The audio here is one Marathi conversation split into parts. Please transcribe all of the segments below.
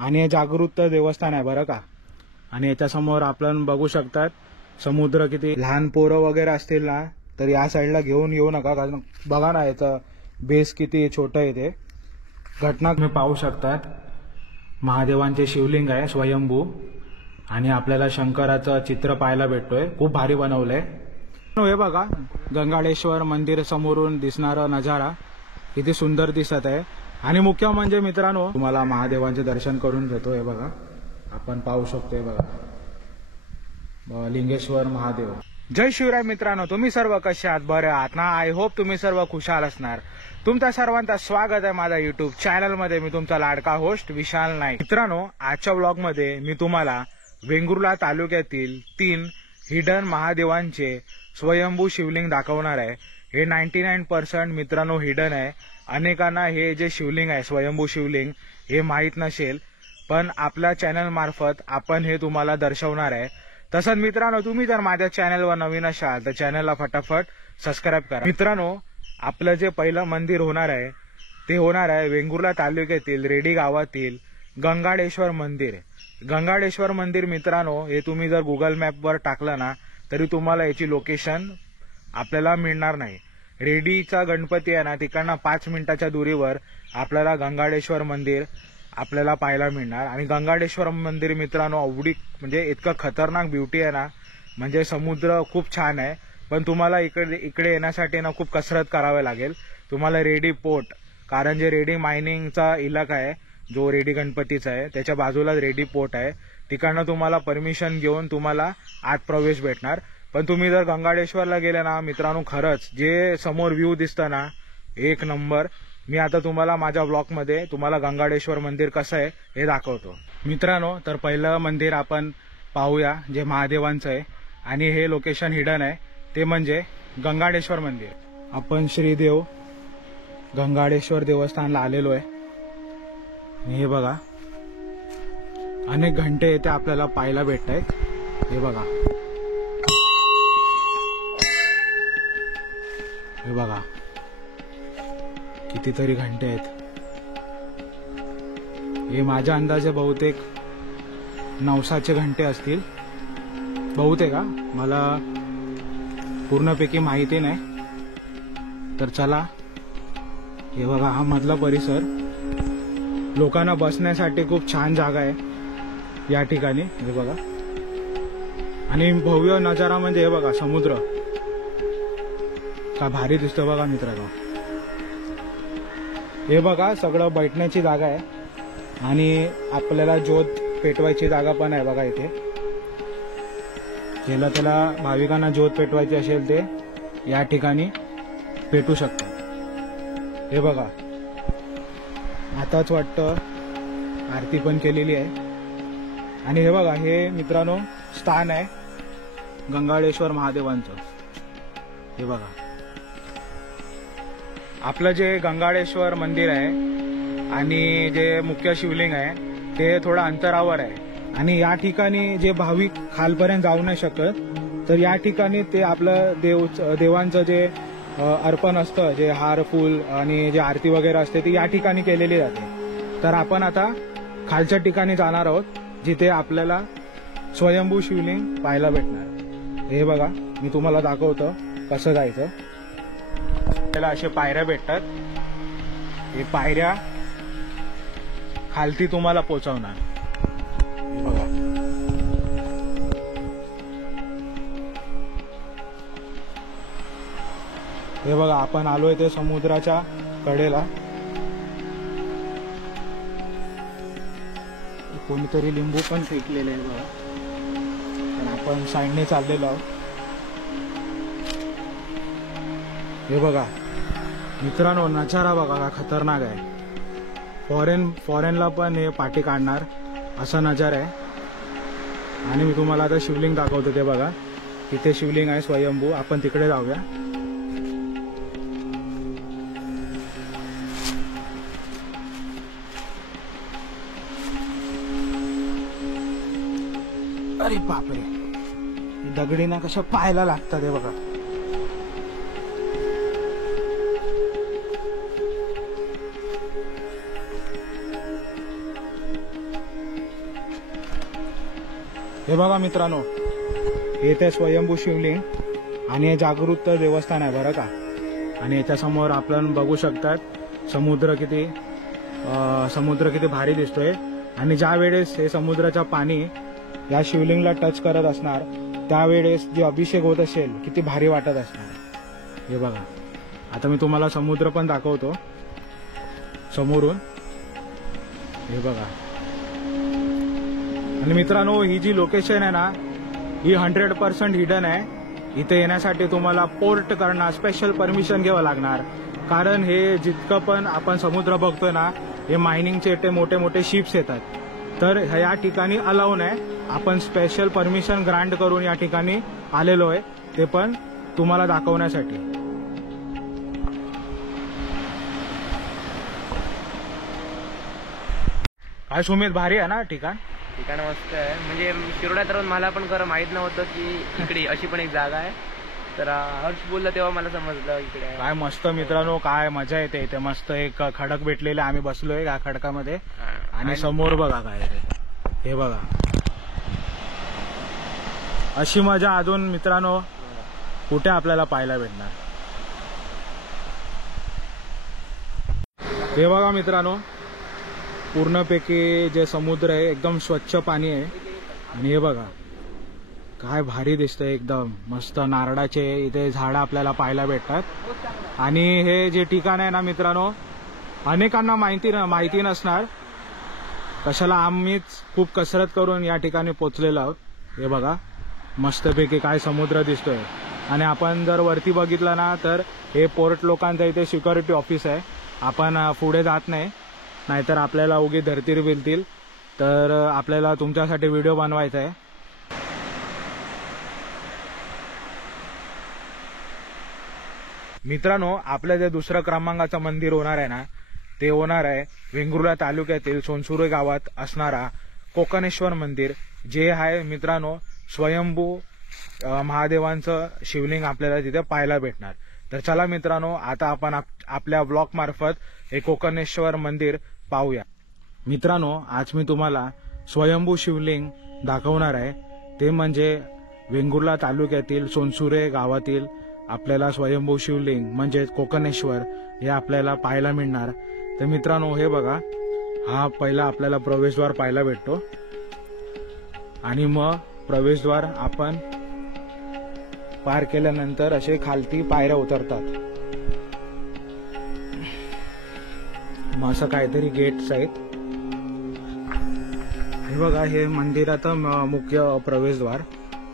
आणि हे जागृत देवस्थान आहे बरं का। आणि याच्या समोर आपण बघू शकतात समुद्र। किती लहान पोरं वगैरे असतील ना तर या साईडला घेऊन येऊ नका, कारण बघा ना याचा बेस किती छोटा आहे। ते घटना तुम्ही पाहू शकतात। महादेवांचे शिवलिंग आहे स्वयंभू आणि आपल्याला शंकराचं चित्र पाहायला भेटतोय, खूप भारी बनवलंय। हे बघा गंगाळेश्वर मंदिर समोरून दिसणारा नजारा किती सुंदर दिसत आहे। आणि मुख्य म्हणजे मित्रांनो तुम्हाला महादेवांचे दर्शन करून देतो। हे बघा आपण पाहू शकतो, हे बघा लिंगेश्वर महादेव। जय शिवराय मित्रांनो, तुम्ही सर्व कसे आहात? बरे आहात ना? आय होप तुम्ही सर्व खुशाल असणार। तुमच्या सर्वांचं स्वागत आहे माझ्या युट्यूब चॅनल मध्ये। मी तुमचा लाडका होस्ट विशाल नाईक। मित्रांनो आजच्या ब्लॉग मध्ये मी तुम्हाला वेंगुर्ला तालुक्यातील 3 हिडन महादेवांचे स्वयंभू शिवलिंग दाखवणार आहे। हे 99% मित्रांनो हिडन आहे। अनेकांना हे जे शिवलिंग आहे स्वयंभू शिवलिंग हे माहीत नसेल, पण आपल्या चॅनल मार्फत आपण हे तुम्हाला दर्शवणार आहे। तसंच मित्रांनो तुम्ही जर माझ्या चॅनलवर नवीन असाल तर चॅनलला फटाफट सबस्क्राईब करा। मित्रांनो आपलं जे पहिलं मंदिर होणार आहे ते होणार आहे वेंगुर्ला तालुक्यातील रेडी गावातील गंगाळेश्वर मंदिर। गंगाळेश्वर मंदिर मित्रांनो हे तुम्ही जर गुगल मॅपवर टाकलं ना तरी तुम्हाला याची लोकेशन आपल्याला मिळणार नाही। रेडीचा गणपती आहे ना तिकडनं 5 मिनिटाच्या दुरीवर आपल्याला गंगाळेश्वर मंदिर आपल्याला पाहायला मिळणार। आणि गंगाळेश्वर मंदिर मित्रांनो अवडी म्हणजे इतकं खतरनाक ब्युटी आहे ना, म्हणजे समुद्र खूप छान आहे, पण तुम्हाला इकडे येण्यासाठी ना खूप कसरत करावी लागेल तुम्हाला। रेडी पोर्ट, कारण जे रेडी मायनिंगचा इलाका आहे जो रेडी गणपतीचा आहे त्याच्या बाजूला रेडी पोर्ट आहे, तिकडनं तुम्हाला परमिशन घेऊन तुम्हाला आत प्रवेश भेटणार। पण तुम्ही जर गंगाळेश्वरला गेले ना मित्रांनो खरंच जे समोर व्ह्यू दिसतं ना एक नंबर। मी आता तुम्हाला माझ्या ब्लॉग मध्ये तुम्हाला गंगाळेश्वर मंदिर कसं आहे हे दाखवतो मित्रांनो। तर पहिलं मंदिर आपण पाहूया जे महादेवांचं आहे आणि हे लोकेशन हिडन आहे ते म्हणजे गंगाळेश्वर मंदिर। आपण श्रीदेव गंगाळेश्वर देवस्थानला आलेलो आहे। हे बघा अनेक घंटे इथे आपल्याला पाहायला भेटत आहेत। हे बघा, हे बघा कितीतरी घंटे आहेत। हे माझ्या अंदाजे बहुतेक 900चे घंटे असतील बहुतेक, मला पूर्णपैकी माहिती नाही। तर चला हे बघा हा मधला परिसर, लोकांना बसण्यासाठी खूप छान जागा आहे या ठिकाणी। हे बघा आणि भव्य नजारा म्हणजे हे बघा समुद्र का भारी दिसतो बघा मित्रांनो। हे बघा सगळं बैठण्याची जागा आहे आणि आपल्याला ज्योत पेटवायची जागा पण आहे बघा इथे। ज्याला त्याला भाविकांना ज्योत पेटवायची असेल ते या ठिकाणी पेटू शकतात। हे बघा आताच वाटतं आरती पण केलेली आहे। आणि हे बघा हे मित्रांनो स्थान आहे गंगाळेश्वर महादेवांचं। हे बघा आपलं जे गंगाळेश्वर मंदिर आहे आणि जे मुख्य शिवलिंग आहे ते थोडं अंतरावर आहे आणि या ठिकाणी जे भाविक खालपर्यंत जाऊ नाही शकत, तर या ठिकाणी ते आपलं देवांचं जे अर्पण असतं, जे हार फूल आणि जे आरती वगैरे असते ती या ठिकाणी केलेली जाते। तर आपण आता खालच्या ठिकाणी जाणार आहोत जिथे आपल्याला स्वयंभू शिवलिंग पाहायला भेटणार। हे बघा मी तुम्हाला दाखवतो कसं जायचं। आपल्याला असे पायऱ्या भेटतात, हे पायऱ्या खालती तुम्हाला पोहोचवणार। हे बघा हे बघा आपण आलोय ते समुद्राच्या कडेला। कोणीतरी लिंबू पण फेकलेले आहे बघा, पण आपण साईडने चाललेलो आहोत। हे बघा मित्रांनो नजारा बघा का खतरनाक आहे। फॉरेनला पण हे पाठी काढणार असा नजारा आहे। आणि मी तुम्हाला आता शिवलिंग दाखवतो, ते बघा तिथे शिवलिंग आहे स्वयंभू, आपण तिकडे जाऊया। अरे बापरे दगडीना कशा पाहायला लागतात हे बघा। हे बघा मित्रांनो, हे ते स्वयंभू शिवलिंग आणि हे जागृत देवस्थान आहे बरं का. आणि याच्यासमोर आपण बघू शकतात समुद्र किती भारी दिसतोय. आणि ज्या वेळेस हे समुद्राचं पाणी या शिवलिंगला टच करत असणार त्यावेळेस जे अभिषेक होत असेल किती भारी वाटत असणार. हे बघा, आता मी तुम्हाला समुद्र पण दाखवतो समोरून. हे बघा. आणि मित्रांनो, ही जी लोकेशन आहे ना ही 100% हिडन आहे. इथे येण्यासाठी तुम्हाला पोर्ट करणं स्पेशल परमिशन घ्यावं लागणार. कारण हे जितकं पण आपण समुद्र बघतोय ना हे मायनिंगचे ते मोठे मोठे शिप्स येतात. तर या ठिकाणी अलाउ नाही. आपण स्पेशल परमिशन ग्रांट करून या ठिकाणी आलेलो आहे, ते पण तुम्हाला दाखवण्यासाठी. काय सुमित, भारी आहे ना ठिकाण? ठिकाण मस्त आहे. म्हणजे शिरोड्यात राहून मला पण खरं माहित नव्हतं की इकडे अशी पण एक जागा आहे. तर हर्ष बोलला तेव्हा मला समजलं इकडे आहे. काय मस्त मित्रांनो, काय मजा येते इथे. मस्त एक खडक भेटलेले, आम्ही बसलोय या खडकामध्ये. आणि समोर बघा काय हे बघा, अशी मजा अजून मित्रांनो कुठे आपल्याला पाहायला भेटणार. हे बघा मित्रांनो, पूर्णपैकी जे समुद्र आहे एकदम स्वच्छ पाणी आहे. आणि हे बघा काय भारी दिसतंय, एकदम मस्त. नारळाचे इथे झाडं आपल्याला पाहायला भेटतात. आणि हे जे ठिकाण आहे ना मित्रांनो, अनेकांना माहिती नसणार. कशाला आम्हीच खूप कसरत करून या ठिकाणी पोचलेलो आहोत. हे बघा मस्तपैकी काय समुद्र दिसतोय. आणि आपण जर वरती बघितलं ना तर हे पोर्ट लोकांचं इथे सिक्युरिटी ऑफिस आहे. आपण पुढे जात नाही, नाहीतर आपल्याला उगी धरतील बिलतील. तर आपल्याला तुमच्यासाठी व्हिडिओ बनवायचा आहे. मित्रांनो, आपलं जे दुसरं क्रमांकाचं मंदिर होणार आहे ना ते होणार आहे वेंगुर्ला तालुक्यातील सोनसुरे गावात असणारा कोकणेश्वर मंदिर, जे आहे मित्रांनो स्वयंभू महादेवांचं शिवलिंग आपल्याला तिथे पाहायला भेटणार. तर चला मित्रांनो, आता आपण आपल्या ब्लॉग मार्फत हे कोकणेश्वर मंदिर पाहूया. मित्रांनो, आज मी तुम्हाला स्वयंभू शिवलिंग दाखवणार आहे. ते म्हणजे वेंगुर्ला तालुक्यातील सोनसुरे गावातील आपल्याला स्वयंभू शिवलिंग म्हणजे कोकणेश्वर हे आपल्याला पाहायला मिळणार. तर मित्रांनो, हे बघा, हा पहिला आपल्याला प्रवेशद्वार पाहायला भेटतो. आणि मग प्रवेशद्वार आपण पार केल्यानंतर असे खालती पायऱ्या उतरतात. मग असं काहीतरी गेट्स आहेत. हे बघा, हे मंदिराचं मुख्य प्रवेशद्वार.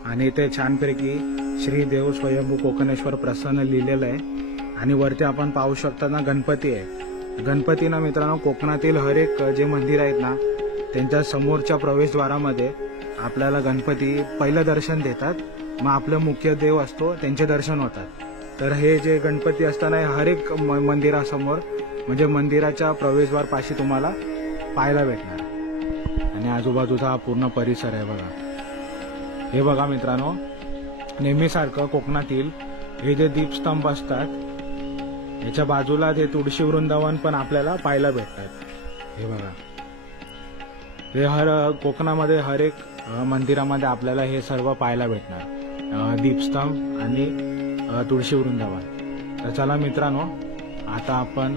आणि ते छानपैकी श्री देव स्वयंभू कोकणेश्वर प्रसन्न लिहिलेलं आहे. आणि वरती आपण पाहू शकता ना गणपती आहे. गणपती ना मित्रांनो, कोकणातील हर एक जे मंदिर आहेत ना त्यांच्या समोरच्या प्रवेशद्वारामध्ये आपल्याला गणपती पहिलं दर्शन देतात. मग आपलं मुख्य देव असतो त्यांचे दर्शन होतात. तर हे जे गणपती असताना हर एक मंदिरासमोर म्हणजे मंदिराच्या प्रवेशद्वार पाशी तुम्हाला पाहायला भेटणार. आणि आजूबाजूचा हा पूर्ण परिसर आहे बघा. हे बघा मित्रांनो, नेहमीसारखं कोकणातील हे जे दीपस्तंभ असतात याच्या बाजूला ते तुळशी वृंदावन पण आपल्याला पाहायला भेटतात. हे बघा, हे कोकणामध्ये हर एक मंदिरामध्ये आपल्याला हे सर्व पाहायला भेटणार, दीपस्तंभ आणि तुळशी वृंदावन. तर चला मित्रांनो, आता आपण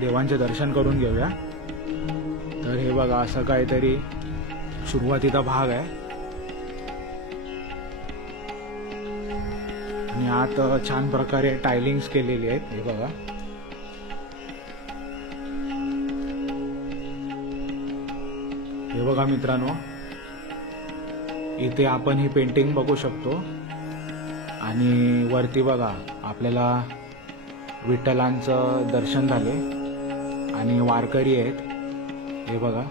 देवांचे दर्शन करून घेऊया. तर हे बघा, असं काहीतरी सुरुवातीचा भाग आहे. आणि आत छान प्रकारे टायलिंग्स केलेली आहेत. हे बघा, हे बघा मित्रांनो, इथे आपण ही पेंटिंग बघू शकतो. आणि वरती बघा, आपल्याला विठ्ठलांचं दर्शन झाले आणि वारकरी आहेत. हे बघा,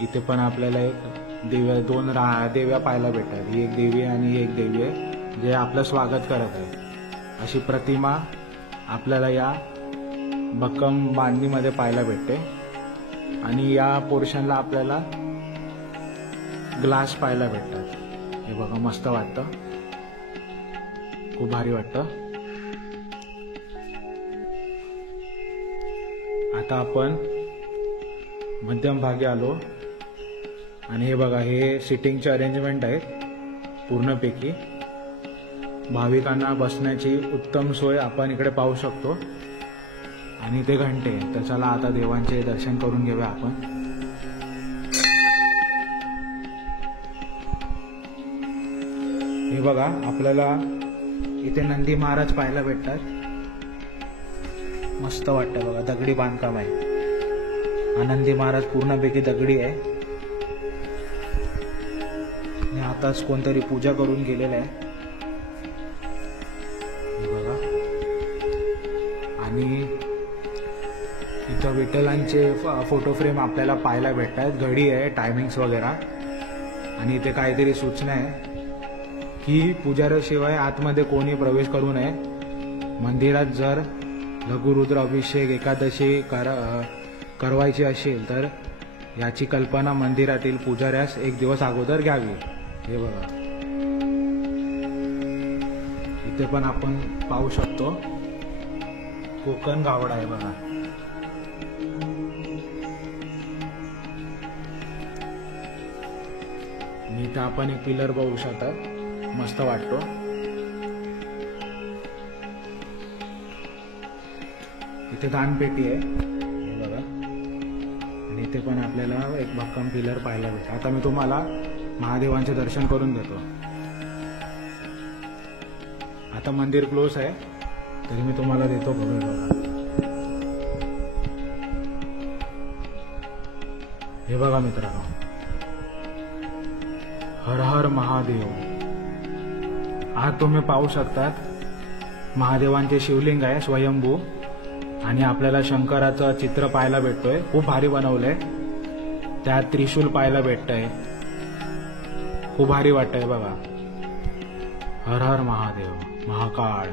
इथे पण आपल्याला एक दोन देव्या पाहायला भेटतात. ही एक देवी आणि एक देवी आहे जे आपलं स्वागत करत आहे. अशी प्रतिमा आपल्याला या भक्कम बांधणीमध्ये पाहायला भेटते. आणि या पोर्शनला आपल्याला ग्लास पाहायला भेटतात. हे बघा, मस्त वाटतं, खूप भारी वाटतं. आता आपण मध्यम भागी आलो आणि हे बघा, हे सिटिंगचे अरेंजमेंट आहेत पूर्णपैकी. भाविकांना बसण्याची उत्तम सोय आपण इकडे पाहू शकतो. आणि ते घंटे. तर चला आता देवांचे दर्शन करून घेऊया आपण. हे बघा, आपल्याला इथे नंदी महाराज पाहायला भेटतात. मस्त वाटतं बघा, दगडी बांधकाम आहे. हा नंदी महाराज पूर्णपैकी दगडी आहे. आणि आताच कोणतरी पूजा करून गेलेलं आहे. हे बघा. आणि इथं विठ्ठलांचे फोटो फ्रेम आपल्याला पाहायला भेटतात. घडी आहे, टायमिंग्स वगैरे. आणि इथे काहीतरी सूचना आहे की पुजाऱ्याशिवाय आतमध्ये कोणी प्रवेश करू नये. मंदिरात जर लघुरुद्र अभिषेक एकादशी करवायची असेल तर याची कल्पना मंदिरातील पुजाऱ्यास एक दिवस अगोदर घ्यावी. हे बघा, इथे पण आपण पाहू शकतो कोकण गावडा आहे बघा. इथं आपण एक पिलर बघू शकता, मस्त वाटतो. इथे दानपेटी आहे हे बघा. आणि इथे पण आपल्याला एक भक्कम पिलर पाहायला भेटतो. आता मी तुम्हाला महादेवांचे दर्शन करून देतो. आता मंदिर क्लोज आहे तरी मी तुम्हाला देतो बघा. हे बघा मित्रांनो, हर हर महादेव. आज तुम्ही पाहू शकतात महादेवांचे शिवलिंग आहे स्वयंभू. आणि आपल्याला शंकराचं चित्र पाहायला भेटतोय, खूप भारी बनवलंय. त्यात त्रिशूल पाहायला भेटतंय, खूप भारी वाटतंय बघा. हर हर महादेव, महाकाळ.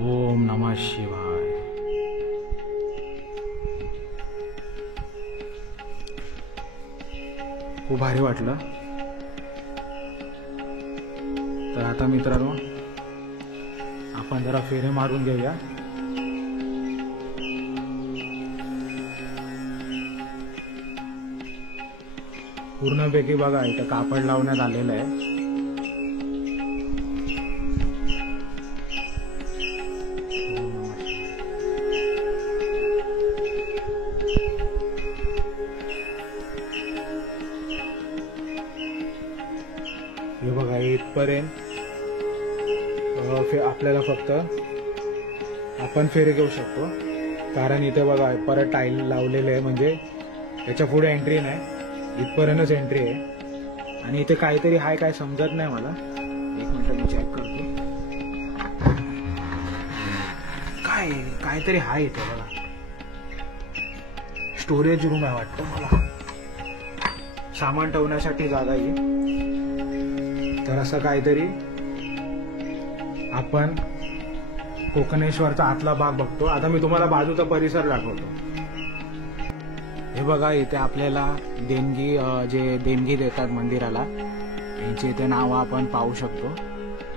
ओम नमः शिवाय. खूप भारी वाटलं. तर आता मित्रांनो आपण जरा फेरे मारून घेऊया. पूर्णपैकी बघा इथं कापड लावण्यात आलेलं आहे. हे बघा, इथपर्यंत आपल्याला फक्त आपण फेरे घेऊ शकतो. कारण इथे बघा परत टाईल लावलेले आहे, म्हणजे याच्या पुढे एंट्री नाही, इथपर्यंतच एंट्री आहे. आणि इथे काहीतरी हाय, काय समजत नाही मला. एक मिनिट मी चेक करतो. काहीतरी हाय इथे बघा. स्टोरेज रूम आहे वाटतं मला, सामान ठेवण्यासाठी जागा ही. तर असं काहीतरी आपण कोकणेश्वरचा आतला भाग बघतो. आता मी तुम्हाला बाजूचा परिसर दाखवतो. हे बघा, इथे आपल्याला देणगी, जे देणगी देतात मंदिराला, यांची इथे नावं आपण पाहू शकतो.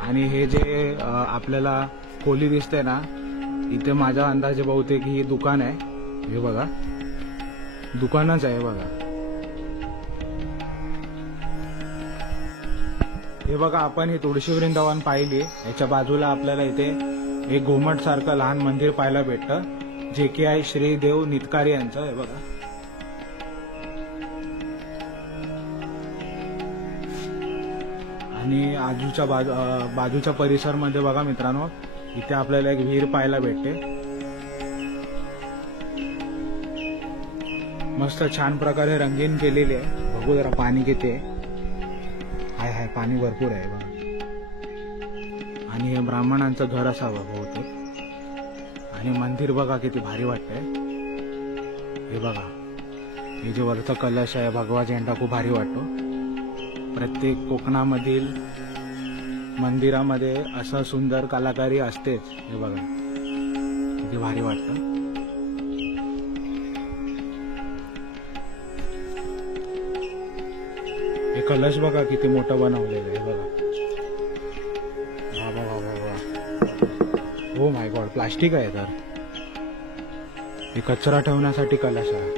आणि हे जे आपल्याला खोली दिसते ना, इथे माझ्या अंदाजे बहुतेक ही दुकान आहे. हे बघा, दुकानच आहे बघा. हे बघा, आपण ही तुळशी वृंदावन पाहिली. याच्या बाजूला आपल्याला इथे एक घुमट सारखं लहान मंदिर पाहायला भेटतं, जे की आहे श्री देव नितकारी यांचं. हे बघा, आणि बाजूच्या परिसरमध्ये बघा मित्रांनो, इथे आपल्याला एक विहीर पाहायला भेटते. मस्त छान प्रकारे रंगीन केलेली आहे. बघू जरा पाणी किती आहे. हाय पाणी भरपूर आहे बघा. आणि हे ब्राह्मणांचं घर असावं बहुतेक. आणि मंदिर बघा किती भारी वाटतंय. हे बघा, हे जे वरचा कलश आहे, भगवा झेंडा, खूप भारी वाटतो. प्रत्येक कोकणामधील मंदिरामध्ये असं सुंदर कलाकारी असतेच. हे बघा किती भारी वाटतं. हे कलश बघा किती मोठं बनवलेलं आहे. बघा, वा वा वा वा. ओ माय गॉड, प्लास्टिक आहे. तर हे कचरा ठेवण्यासाठी कलश आहे.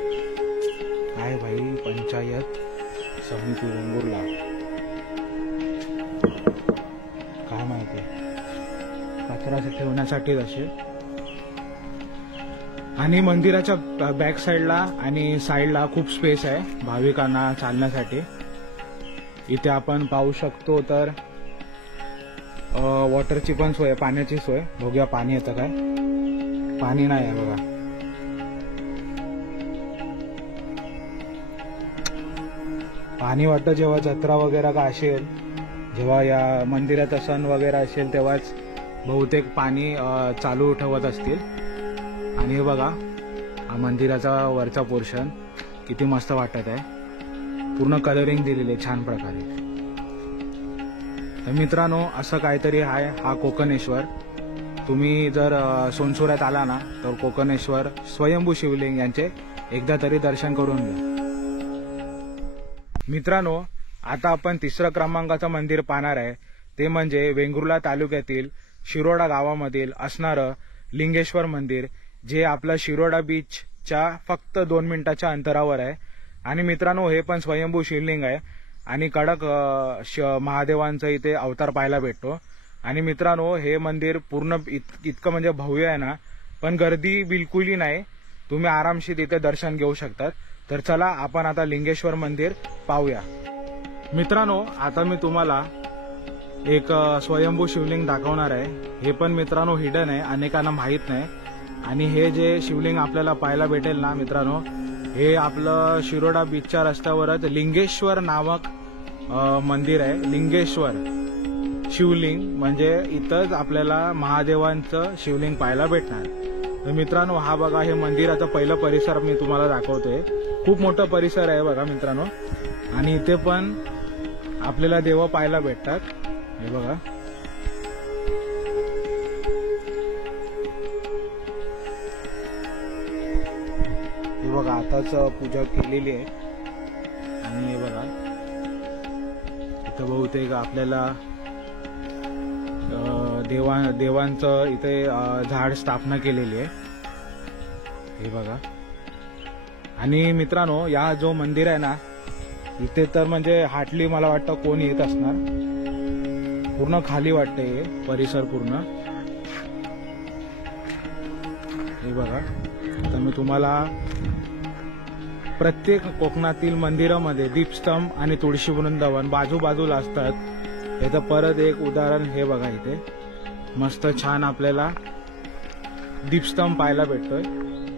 काय भाई, पंचायत समिती वेंगुर्ला, काय माहिती, कचरा ठेवण्यासाठीच असे. आणि मंदिराच्या बॅक साईडला आणि साईडला खूप स्पेस आहे भाविकांना चालण्यासाठी. इथे आपण पाहू शकतो तर वॉटरची पण सोय, पाण्याची सोय. बघूया पाणी येतं काय. पाणी नाही आहे बघा. पाणी वाटतं जेव्हा जत्रा वगैरे का असेल, जेव्हा या मंदिराचा सण वगैरे असेल तेव्हाच बहुतेक पाणी चालू ठेवत असतील. आणि हे बघा, हा मंदिराचा वरचा पोर्शन किती मस्त वाटत आहे. पूर्ण कलरिंग दिलेली आहे छान प्रकारे. तर मित्रांनो, असं काहीतरी आहे हा कोकणेश्वर. तुम्ही जर सोनसुरात आला ना तर कोकणेश्वर स्वयंभू शिवलिंग यांचे एकदा तरी दर्शन करून घ्या. मित्रांनो, आता आपण 3ऱ्या क्रमांकाचं मंदिर पाहणार आहे. ते म्हणजे वेंगुर्ला तालुक्यातील शिरोडा गावामधील असणारं लिंगेश्वर मंदिर, जे आपलं शिरोडा बीचच्या फक्त 2 मिनिटाच्या अंतरावर आहे. आणि मित्रांनो, हे पण स्वयंभू शिवलिंग आहे आणि कडक महादेवांचं इथे अवतार पाहायला भेटतो. आणि मित्रांनो, हे मंदिर पूर्ण इतकं म्हणजे भव्य आहे ना, पण गर्दी बिलकुलही नाही. तुम्ही आरामशीर इथे दर्शन घेऊ शकतात. तर चला आपण आता लिंगेश्वर मंदिर पाहूया. मित्रांनो, आता मी तुम्हाला एक स्वयंभू शिवलिंग दाखवणार आहे. हे पण मित्रांनो हिडन आहे, अनेकांना माहीत नाही. आणि हे जे शिवलिंग आपल्याला पाहायला भेटेल ना मित्रांनो, हे आपलं शिरोडा बीचच्या रस्त्यावरच लिंगेश्वर नामक मंदिर आहे. लिंगेश्वर शिवलिंग म्हणजे इथंच आपल्याला महादेवांचं शिवलिंग पाहायला भेटणार. तर मित्रांनो, हा बघा, हे मंदिराचा पहिला परिसर मी तुम्हाला दाखवतोय. खूप मोठा परिसर आहे बघा मित्रांनो. आणि इथे पण आपल्याला देव पाहायला भेटतात. हे बघा, हे बघा, आताच पूजा केलेली आहे. आणि हे बघा, इथं बहुतेक आपल्याला देवांचं इथे झाड स्थापना केलेली आहे. हे बघा. आणि मित्रांनो, या जो मंदिर आहे ना, इथे तर म्हणजे हार्डली मला वाटतं कोण येत असणार. पूर्ण खाली वाटते हे परिसर पूर्ण. हे बघा, तर मी तुम्हाला प्रत्येक कोकणातील मंदिरामध्ये दीपस्तंभ आणि तुळशी वृंदावन बाजूबाजूला असतात. याचं परत एक उदाहरण हे बघा, इथे मस्त छान आपल्याला दीपस्तंभ पाहायला भेटतोय.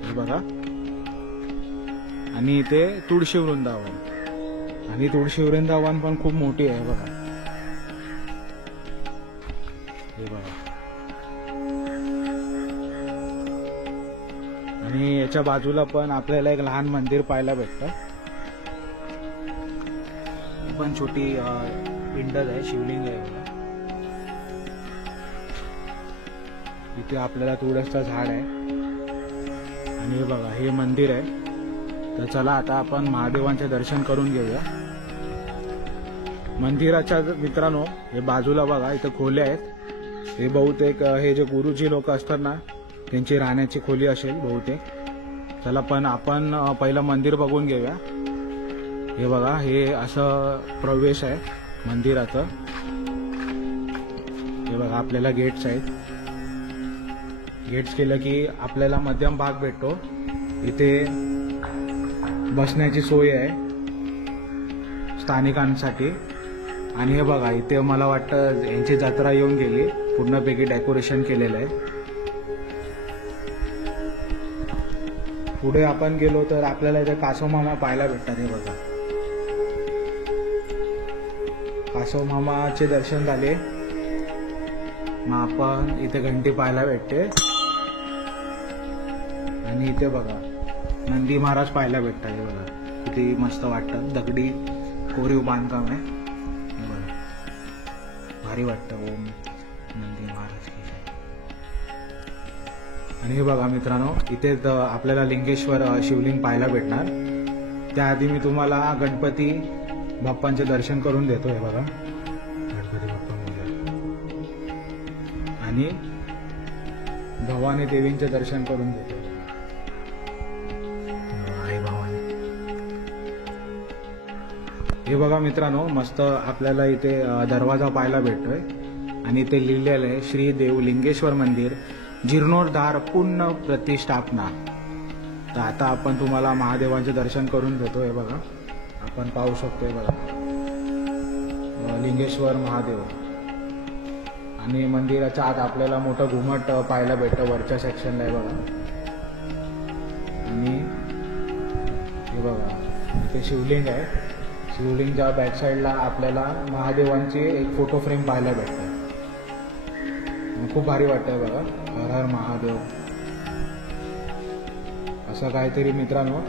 हे बघा. आणि इथे तुळशी वृंदावन, आणि तुळशी वृंदावन पण खूप मोठी आहे बघा. हे बघा. आणि याच्या बाजूला पण आपल्याला एक लहान मंदिर पाहायला भेटतं. पण छोटी पिंडच आहे, शिवलिंग आहे बघा. इथे आपल्याला तुळसचं झाड आहे. आणि हे बघा, हे मंदिर आहे. तर चला आता आपण महादेवांचे दर्शन करून घेऊया. मंदिराच्या मित्रांनो, हे बाजूला बघा, इथं खोल्या आहेत. हे बहुतेक हे जे गुरुजी लोक असतात ना, त्यांची राहण्याची खोली असेल बहुतेक. चला पण आपण पहिलं मंदिर बघून घेऊया. हे बघा, हे असं प्रवेश आहे मंदिराचं. हे बघा, आपल्याला गेट्स आहेत. गेट्स केलं की आपल्याला मध्यम भाग भेटतो. इथे बसण्याची सोय आहे स्थानिकांसाठी. आणि हे बघा, इथे मला वाटतं यांची जत्रा येऊन गेली. पूर्णपैकी डेकोरेशन केलेलं आहे. पुढे आपण गेलो तर आपल्याला इथे कासव मामा पाहायला भेटतात. हे बघा, कासव मामाचे दर्शन झाले. मग आपण इथे घंटी पाहायला भेटते. आणि इथे बघा, नंदी महाराज पाहायला भेटतात. हे बघा, किती मस्त वाटतं. दगडी कोरीव बांधकाम आहे. हे बघा, भारी वाटतं. ओम नंदी महाराज की जय. आणि हे बघा मित्रांनो, इथे आपल्याला लिंगेश्वर शिवलिंग पाहायला भेटणार. त्याआधी मी तुम्हाला गणपती बाप्पांचे दर्शन करून देतो. हे बघा, गणपती बाप्पा मोरया. आणि भवानी देवींचे दर्शन करून देतो. आई भवानी. हे बघा मित्रांनो, मस्त आपल्याला इथे दरवाजा पाहायला भेटतोय आणि इथे लिहिलेलं आहे श्री देव लिंगेश्वर मंदिर जीर्णोद्धार पुण्य प्रतिष्ठापना. तर आता आपण तुम्हाला महादेवांचे दर्शन करून देतो. हे बघा, आपण पाहू शकतोय बघा लिंगेश्वर महादेव. आणि मंदिराच्या आत आपल्याला मोठं घुमट पाहायला भेटतं वरच्या सेक्शनला. आहे बघा, आणि हे बघा इथे शिवलिंग आहे. शिवलिंगच्या बॅक साईडला आपल्याला महादेवांची एक फोटो फ्रेम पाहायला भेटते. खूप भारी वाटतंय बघा. हर हर महादेव असं काहीतरी मित्रांनो.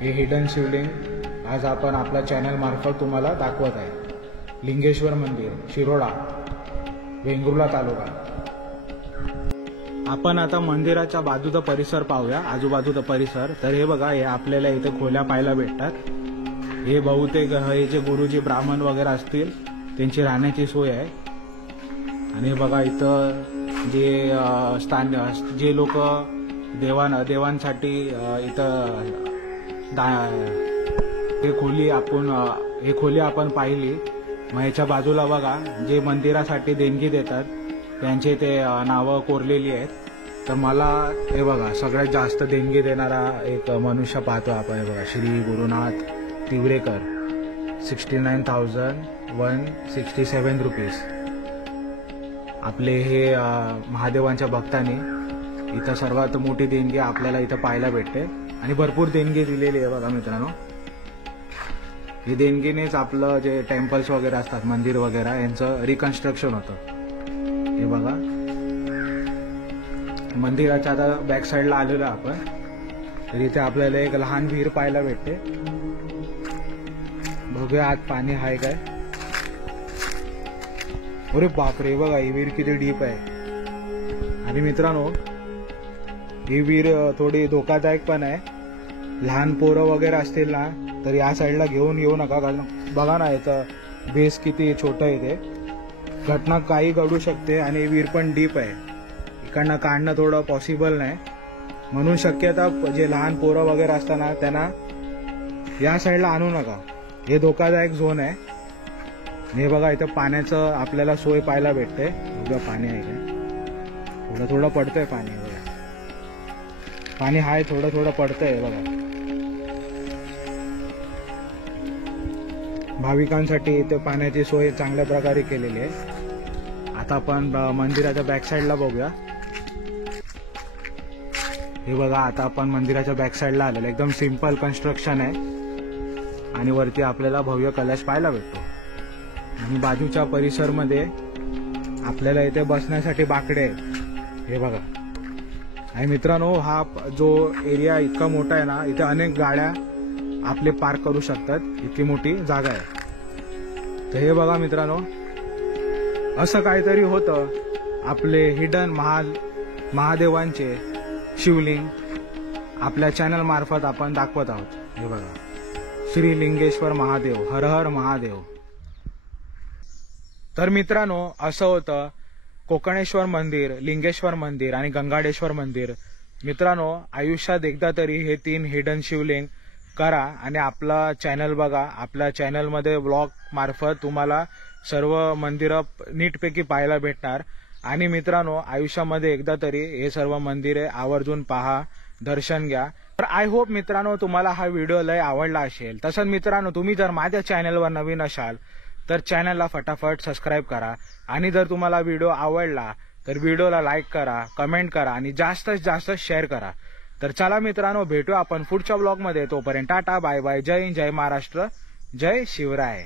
हे हिडन शिवलिंग आज आपण आपल्या चॅनल मार्फत तुम्हाला दाखवत आहे. लिंगेश्वर मंदिर, शिरोडा, वेंगुर्ला तालुका. आपण आता मंदिराच्या बाजूचा परिसर पाहूया, आजूबाजूचा परिसर. तर हे बघा, हे आपल्याला इथे खोल्या पाहायला भेटतात. हे बहुतेक हे जे गुरुजी ब्राह्मण वगैरे असतील त्यांची राहण्याची सोय आहे. आणि बघा इथं जे लोक देवांसाठी इथं हे खोली आपण पाहिली. मग ह्याच्या बाजूला बघा जे मंदिरासाठी देणगी देतात त्यांचे ते नावं कोरलेली आहेत. तर मला हे बघा सगळ्यात जास्त देणगी देणारा एक मनुष्य पाहतो आपण. हे बघा, श्री गुरुनाथ तिवरेकर, 69,167 रुपीज. आपले हे महादेवांच्या भक्तांनी इथं सर्वात मोठी देणगी आपल्याला इथं पाहायला भेटते. आणि भरपूर देणगी दिलेली आहे बघा मित्रांनो. ही देणगीनेच आपलं जे टेम्पल्स वगैरे असतात, मंदिर वगैरे, यांचं रिकन्स्ट्रक्शन होतं. हे बघा, मंदिराच्या आता बॅक साईडला आलेलो आपण. तर इथे आपल्याला एक लहान विहीर पाहायला भेटते. बघूया आत पाणी आहे काय. अरे बापरे, बघा ही विहीर किती डीप आहे. आणि मित्रांनो, ही विहीर थोडी धोकादायक पण आहे. लहान पोरं वगैरे असतील ना तर या साईडला घेऊन येऊ नका, कारण बघा ना याचं बेस किती छोटं आहे. ते घटना काही घडू शकते. आणि विहीर पण डीप आहे. इकडनं काढणं थोडं पॉसिबल नाही. म्हणून शक्यता जे लहान पोरं वगैरे असताना त्यांना या साईडला आणू नका. हे धोकादायक झोन आहे. हे बघा इथं पाण्याचं आपल्याला सोय पाहायला भेटते. बघा पाणी आहे का, थोडं थोडं पडतंय पाणी. बघा पाणी हाय, थोडं थोडं पडतंय बघा. भाविकांसाठी इथे पाण्याची सोय चांगल्या प्रकारे केलेली आहे. आता आपण मंदिराच्या बॅक साईडला बघूया. हे बघा, आता आपण मंदिराच्या बॅक साईडला आलेलो. एकदम सिंपल कन्स्ट्रक्शन आहे. आणि वरती आपल्याला भव्य कलश पाहायला भेटतो. आणि बाजूच्या परिसरमध्ये आपल्याला इथे बसण्यासाठी बाकडे आहेत. हे बघा. आणि मित्रांनो, हा जो एरिया इतका मोठा आहे ना, इथे अनेक गाड्या आपले पार्क करू शकतात. इतकी मोठी जागा आहे. तर हे बघा मित्रांनो, असं काहीतरी होतं. आपले हिडन महादेवांचे शिवलिंग आपल्या चॅनल मार्फत आपण दाखवत आहोत. हे बघा, श्री लिंगेश्वर महादेव, हर हर महादेव. तर मित्रांनो, असं होतं कोकणेश्वर मंदिर, लिंगेश्वर मंदिर आणि गंगाडेश्वर मंदिर. मित्रांनो, आयुष्यात एकदा तरी हे 3 हिडन शिवलिंग करा आणि आपला चॅनल बघा. आपल्या चॅनलमध्ये ब्लॉग मार्फत तुम्हाला सर्व मंदिरं नीटपैकी पाहायला भेटणार. आणि मित्रांनो, आयुष्यामध्ये एकदा तरी हे सर्व मंदिरे आवर्जून पहा, दर्शन घ्या. तर आय होप मित्रांनो तुम्हाला हा व्हिडिओ लय आवडला असेल. तसंच मित्रांनो, तुम्ही जर माझ्या चॅनलवर नवीन असाल तर चॅनलला फटाफट सबस्क्राईब करा. आणि जर तुम्हाला व्हिडिओ आवडला तर व्हिडिओला लाईक करा, कमेंट करा आणि जास्तीत जास्त शेअर करा. तर चला मित्रांनो, भेटू आपण पुढच्या ब्लॉगमध्ये. तोपर्यंत टाटा, बाय बाय, जय हिंद, जय महाराष्ट्र, जय शिवराय.